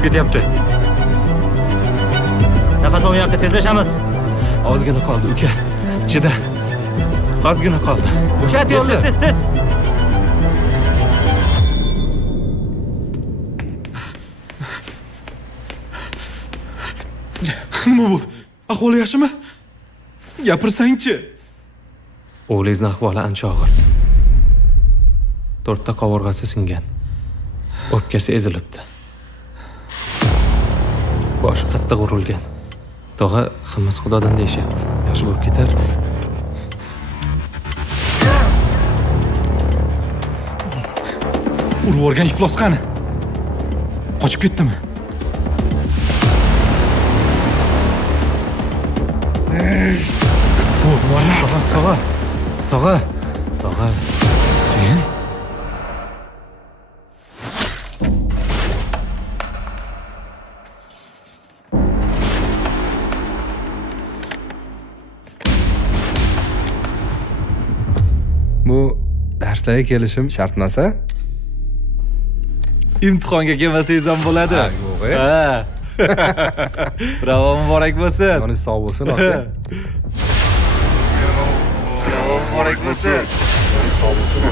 oshib ketyapti. Nafas olmayapti, tezlashamiz. Ozgina qoldi, uka. Chida. Ozgina qoldi. Bo'shat yo'lni. Tez. Nima bo'ldi? Ahvoli yaxshimi? Gapirsang-chi. O'g'lingizning ahvoli ancha og'ir. 4 ta qovurg'asi singan. O'pkasi ezilibdi. Boshi qattiq urilgan. Tog'a hammasi Xudodan deyishyapti. Yaxshi bo'lib ketar. Urib yuborgan iflos qani? Qochib ketdimi? Tog'a. Sen? Bu darslarga kelishim shart emas-a? Imtihonga kelmasangiz ham bo'ladi. Yo'q. Ha. Bravo, muborak bo'lsin. Joningiz sog' bo'lsin, aka. Bravo, muborak bo'lsin. Sog' bo'lsin.